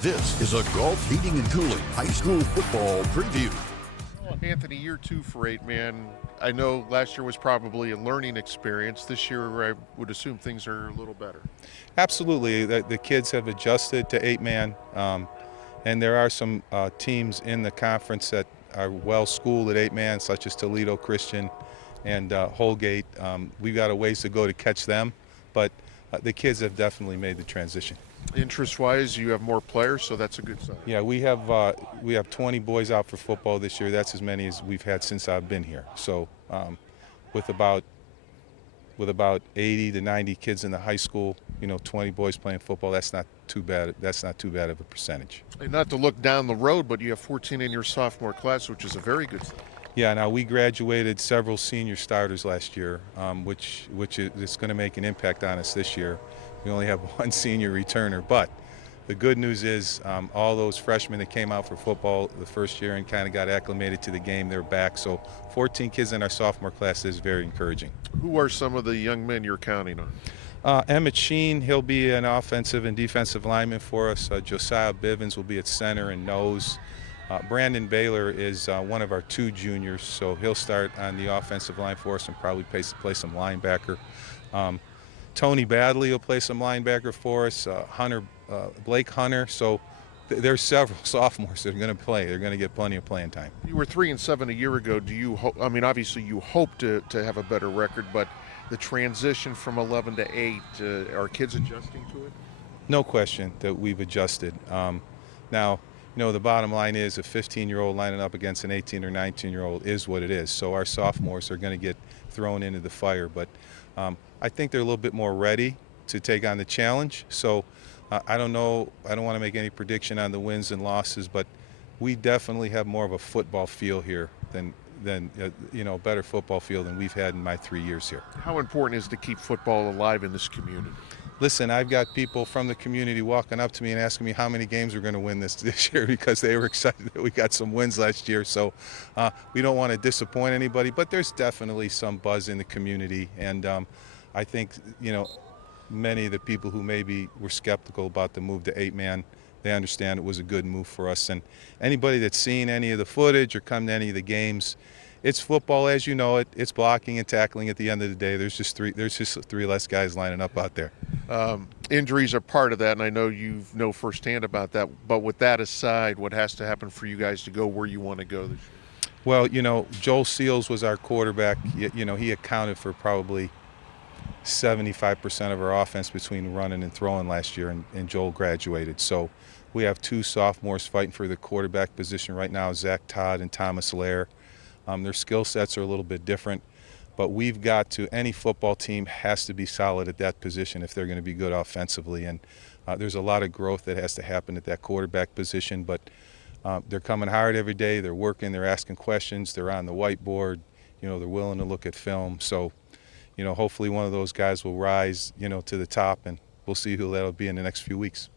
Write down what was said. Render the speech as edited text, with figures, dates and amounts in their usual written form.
This is a Gault Heating and Cooling High School Football Preview. Anthony, year 2 for 8-man. I know last year was probably a learning experience. This year, I would assume things are a little better. Absolutely. The kids have adjusted to 8-man, and there are some teams in the conference that are well schooled at 8-man, such as Toledo Christian and Holgate. We've got a ways to go to catch them, but the kids have definitely made the transition. Interest-wise, you have more players, so that's a good sign. Yeah, we have 20 boys out for football this year. That's as many as we've had since I've been here. So with about 80 to 90 kids in the high school, 20 boys playing football, that's not too bad. That's not too bad of a percentage. And not to look down the road, but you have 14 in your sophomore class, which is a very good thing. Yeah, now we graduated several senior starters last year, which is going to make an impact on us this year. We only have one senior returner, but the good news is all those freshmen that came out for football the first year and kind of got acclimated to the game, they're back. So 14 kids in our sophomore class is very encouraging. Who are some of the young men you're counting on? Emmett Sheen, he'll be an offensive and defensive lineman for us. Josiah Bivens will be at center and nose. Brandon Baylor is one of our 2 juniors, so he'll start on the offensive line for us and probably play some linebacker. Tony Badley will play some linebacker for us. Blake Hunter. So there's several sophomores that are going to play. They're going to get plenty of playing time. You were 3-7 a year ago. Do you hope? I mean, obviously you hope to have a better record, but the transition from 11 to 8, are kids adjusting to it? No question that we've adjusted. Now, the bottom line is a 15-year-old lining up against an 18 or 19-year-old is what it is. So our sophomores are going to get thrown into the fire, but I think they're a little bit more ready to take on the challenge. So I don't know. I don't want to make any prediction on the wins and losses, but we definitely have more of a football feel here than better football feel than we've had in my 3 years here. How important is to keep football alive in this community? Listen, I've got people from the community walking up to me and asking me how many games we're going to win this year because they were excited that we got some wins last year. So we don't want to disappoint anybody, but there's definitely some buzz in the community. And I think, many of the people who maybe were skeptical about the move to 8-man, they understand it was a good move for us. And anybody that's seen any of the footage or come to any of the games, it's football as you know it. It's blocking and tackling at the end of the day. There's just three less guys lining up out there. Injuries are part of that, and I know you know firsthand about that. But with that aside, what has to happen for you guys to go where you want to go this year? Well, Joel Seals was our quarterback. He accounted for probably 75% of our offense between running and throwing last year, and Joel graduated. So we have 2 sophomores fighting for the quarterback position right now, Zach Todd and Thomas Lair. Their skill sets are a little bit different, but any football team has to be solid at that position if they're going to be good offensively. And there's a lot of growth that has to happen at that quarterback position, but they're coming hard every day. They're working, they're asking questions, they're on the whiteboard, they're willing to look at film. So, hopefully one of those guys will rise, to the top, and we'll see who that'll be in the next few weeks.